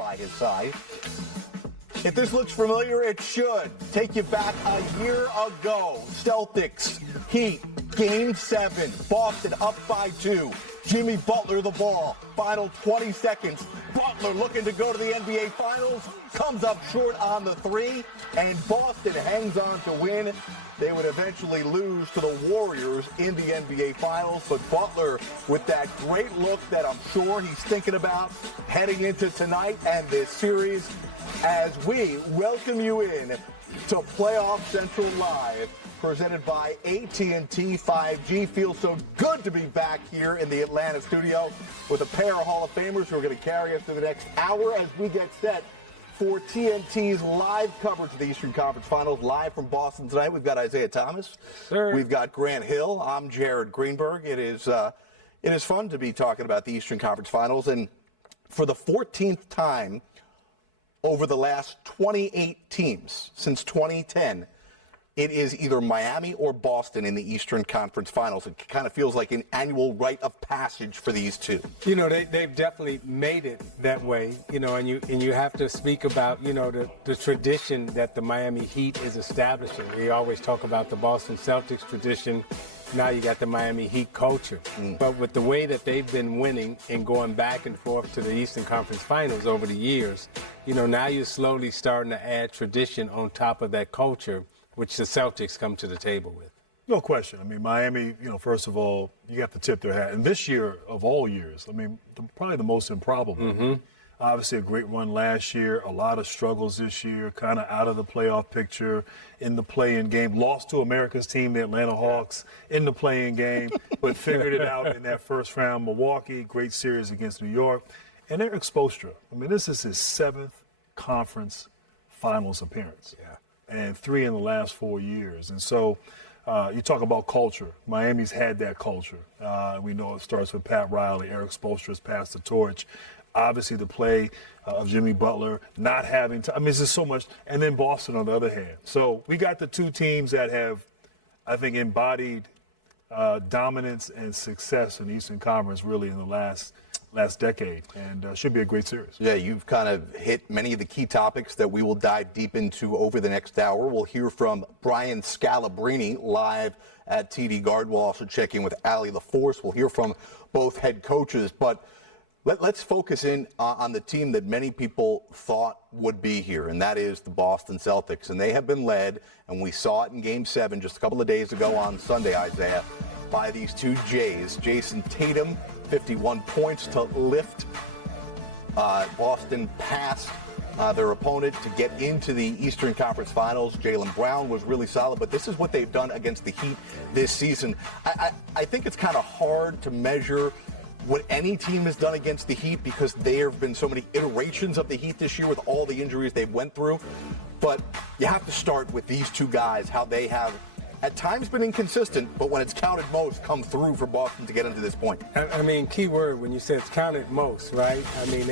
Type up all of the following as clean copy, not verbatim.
by his side. If this looks familiar, it should. Take you back a year ago. Celtics, Heat, Game 7. Boston up by 2. Jimmy Butler the ball. Final 20 seconds. Butler looking to go to the NBA Finals. Comes up short on the 3. And Boston hangs on to win. They would eventually lose to the Warriors in the NBA Finals. But Butler with that great look that I'm sure he's thinking about heading into tonight and this series, as we welcome you in to Playoff Central Live, presented by AT&T 5G. Feels so good to be back here in the Atlanta studio with a pair of Hall of Famers who are going to carry us through the next hour as we get set for TNT's live coverage of the Eastern Conference Finals. Live from Boston tonight, we've got Isaiah Thomas. Sir. We've got Grant Hill. I'm Jared Greenberg. It is fun to be talking about the Eastern Conference Finals, and for the 14th time over the last 28 teams since 2010, it is either Miami or Boston in the Eastern Conference Finals. It kind of feels like an annual rite of passage for these two. You know, they've definitely made it that way, you know, and you have to speak about, you know, the tradition that the Miami Heat is establishing. We always talk about the Boston Celtics tradition. Now you got the Miami Heat culture. But with the way that they've been winning and going back and forth to the Eastern Conference Finals over the years, you know, now you're slowly starting to add tradition on top of that culture, which the Celtics come to the table with. No question. I mean, Miami, you know, first of all, you have to tip their hat. And this year, of all years, I mean, probably the most improbable. Obviously, a great run last year, a lot of struggles this year, kind of out of the playoff picture in the play-in game. Lost to America's team, the Atlanta Hawks, in the play-in game, but figured it out in that first round. Milwaukee, great series against New York. And Eric Spoelstra, I mean, this is his 7th conference finals appearance. And 3 in the last 4 years. And so you talk about culture. Miami's had that culture. We know it starts with Pat Riley. Eric Spoelstra's passed the torch. Obviously, the play of Jimmy Butler, not having to, I mean, it's just so much. And then Boston on the other hand. So we got the two teams that have, I think, embodied dominance and success in the Eastern Conference really in the last decade, and should be a great series. Yeah, you've kind of hit many of the key topics that we will dive deep into over the next hour. We'll hear from Brian Scalabrine live at TD Garden. We'll also check in with Allie LaForce. We'll hear from both head coaches, but let's focus in on the team that many people thought would be here, and that is the Boston Celtics. And they have been led, and we saw it in Game 7 just a couple of days ago on Sunday, Isaiah, by these two Jays. Jason Tatum, 51 points to lift Boston past their opponent to get into the Eastern Conference Finals. Jaylen Brown was really solid, but this is what they've done against the Heat this season. I think it's kind of hard to measure what any team has done against the Heat because there have been so many iterations of the Heat this year with all the injuries they've went through. But you have to start with these two guys, how they have at times been inconsistent, but when it's counted most, come through for Boston to get into this point. I mean, key word when you say it's counted most, right? I mean,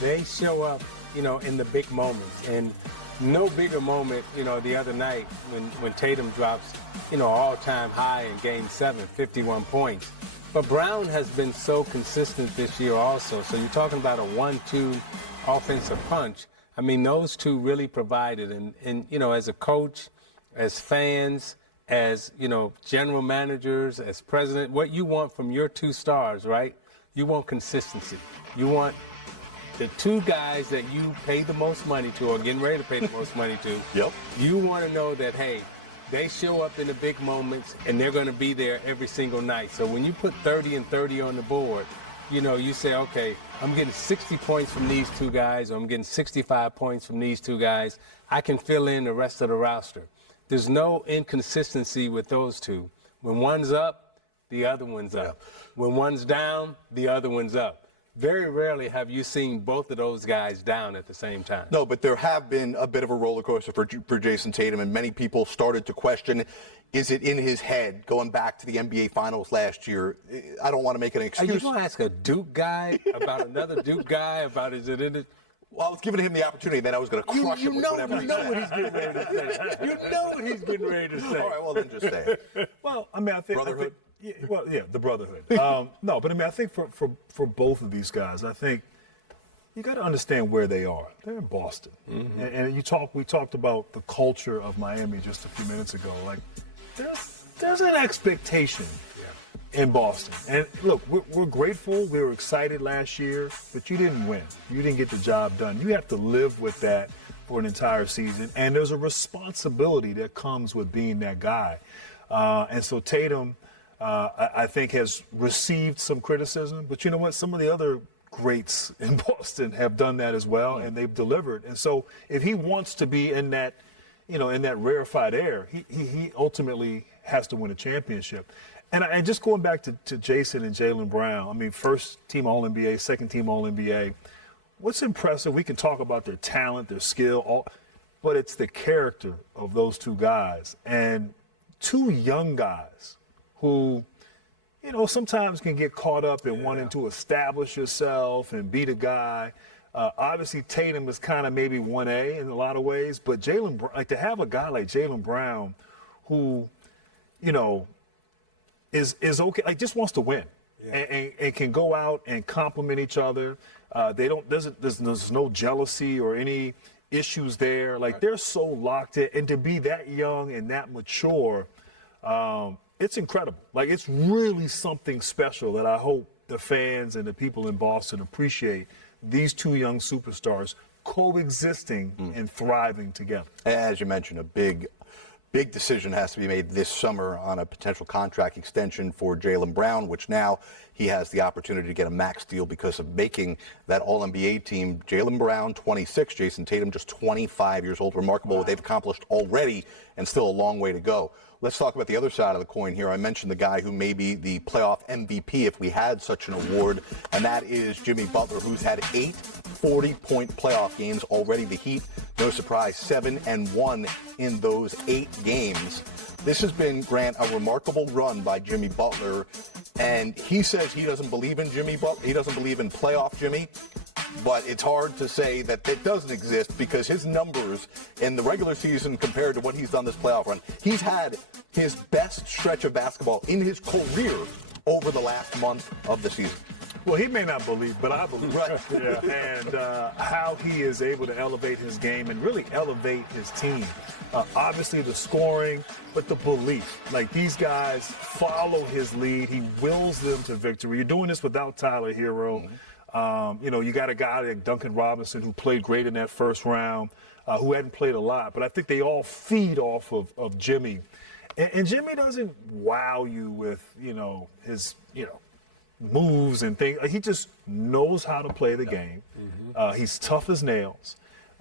they show up, you know, in the big moments. And no bigger moment, you know, the other night when Tatum drops, you know, all-time high in Game 7, 51 points. But Brown has been so consistent this year also. So you're talking about a 1-2 offensive punch. I mean, those two really provided. And you know, as a coach, as fans, as, you know, general managers, as president, what you want from your two stars, right? You want consistency. You want the two guys that you pay the most money to or getting ready to pay the most money to. Yep. You want to know that, hey, they show up in the big moments and they're going to be there every single night. So when you put 30 and 30 on the board, you know, you say, okay, I'm getting 60 points from these two guys, or I'm getting 65 points from these two guys. I can fill in the rest of the roster. There's no inconsistency with those two. When one's up, the other one's up. When one's down, the other one's up. Very rarely have you seen both of those guys down at the same time. No, but there have been a bit of a roller coaster for Jason Tatum, and many people started to question, is it in his head going back to the NBA Finals last year? I don't want to make an excuse. Are you going to ask a Duke guy about another Duke guy about is it in it? Well, I was giving him the opportunity, then I was going to crush him with whatever he said. What he's getting ready to say. You know what he's getting ready to say. All right, well, then just say it. Well, I mean, I think Brotherhood? the brotherhood. No, but I mean, I think for both of these guys, I think you got to understand where they are. They're in Boston, and we talked about the culture of Miami just a few minutes ago. Like, there's an expectation in Boston, and look, we're grateful. We were excited last year, but you didn't win. You didn't get the job done. You have to live with that for an entire season, and there's a responsibility that comes with being that guy. And so Tatum, I think, has received some criticism, but you know what? Some of the other greats in Boston have done that as well, and they've delivered. And so if he wants to be in that, in that rarefied air, he ultimately has to win a championship. And just going back to Jason and Jaylen Brown, I mean, first team All-NBA, second team All-NBA. What's impressive, we can talk about their talent, their skill, but it's the character of those two guys. And two young guys who, sometimes can get caught up in wanting to establish yourself and be the guy. Obviously, Tatum is kind of maybe 1A in a lot of ways, but to have a guy like Jaylen Brown who, is okay, like just wants to win and can go out and compliment each other. There's no jealousy or any issues there. Like, they're so locked in, and to be that young and that mature, it's incredible. Like, it's really something special that I hope the fans and the people in Boston appreciate. These two young superstars coexisting and thriving together. As you mentioned, a big decision has to be made this summer on a potential contract extension for Jaylen Brown, which now he has the opportunity to get a max deal because of making that All-NBA team. Jaylen Brown, 26, Jason Tatum, just 25 years old. Remarkable what they've accomplished already, and still a long way to go. Let's talk about the other side of the coin here. I mentioned the guy who may be the playoff MVP if we had such an award, and that is Jimmy Butler, who's had 8 40-point playoff games already. The Heat, no surprise, 7-1 in those 8 games. This has been, Grant, a remarkable run by Jimmy Butler, and he says he doesn't believe in Jimmy Butler. He doesn't believe in playoff Jimmy. But it's hard to say that it doesn't exist because his numbers in the regular season compared to what he's done this playoff run, he's had his best stretch of basketball in his career over the last month of the season. Well, he may not believe, but I believe. Right. Yeah. And how he is able to elevate his game and really elevate his team. Obviously the scoring, but the belief. Like, these guys follow his lead. He wills them to victory. You're doing this without Tyler Hero. You got a guy like Duncan Robinson who played great in that first round, who hadn't played a lot. But I think they all feed off of Jimmy. And Jimmy doesn't wow you with, his, moves and things. He just knows how to play the game. He's tough as nails.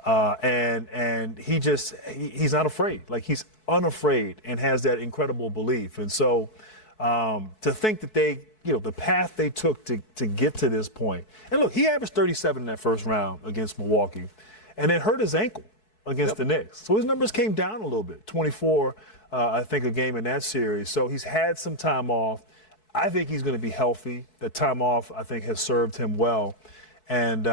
And he's not afraid. Like, he's unafraid and has that incredible belief. And so to think that they, the path they took to get to this point. And look, he averaged 37 in that first round against Milwaukee, and it hurt his ankle against the Knicks. So his numbers came down a little bit, 24, I think, a game in that series. So he's had some time off. I think he's going to be healthy. The time off, I think, has served him well. And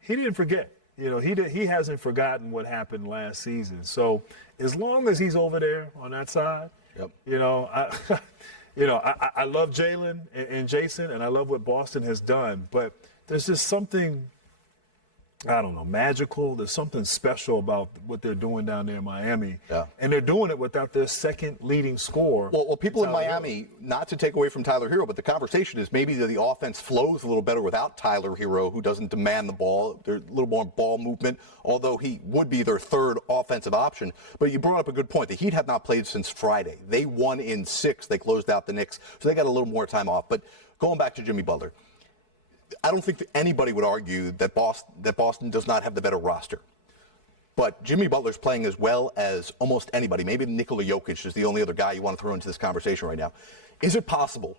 he didn't forget. He hasn't forgotten what happened last season. So as long as he's over there on that side, I love Jaylen and Jason, and I love what Boston has done. But there's just something, I don't know, magical. There's something special about what they're doing down there in Miami. Yeah. And they're doing it without their second leading scorer. Well, people in Miami, not to take away from Tyler Hero, but the conversation is maybe the offense flows a little better without Tyler Hero, who doesn't demand the ball. There's a little more ball movement, although he would be their third offensive option. But you brought up a good point. The Heat have not played since Friday. They won in 6. They closed out the Knicks, so they got a little more time off. But going back to Jimmy Butler, I don't think that anybody would argue that Boston does not have the better roster. But Jimmy Butler's playing as well as almost anybody. Maybe Nikola Jokic is the only other guy you want to throw into this conversation right now. Is it possible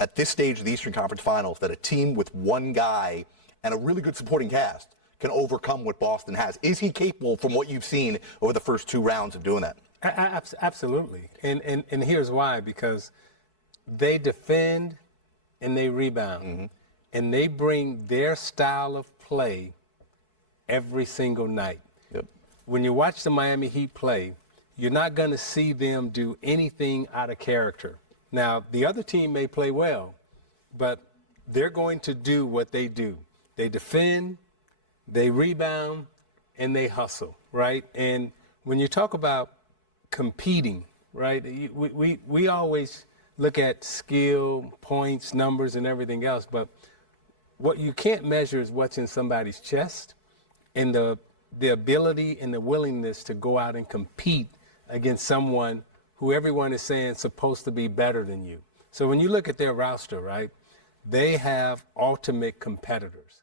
at this stage of the Eastern Conference Finals that a team with one guy and a really good supporting cast can overcome what Boston has? Is he capable, from what you've seen over the first 2 rounds, of doing that? Absolutely. And here's why. Because they defend and they rebound. Mm-hmm. And they bring their style of play every single night. Yep. When you watch the Miami Heat play, you're not going to see them do anything out of character. Now, the other team may play well, but they're going to do what they do. They defend, they rebound, and they hustle, right? And when you talk about competing, right, we always look at skill, points, numbers, and everything else, but what you can't measure is what's in somebody's chest and the ability and the willingness to go out and compete against someone who everyone is saying is supposed to be better than you. So when you look at their roster, right, they have ultimate competitors.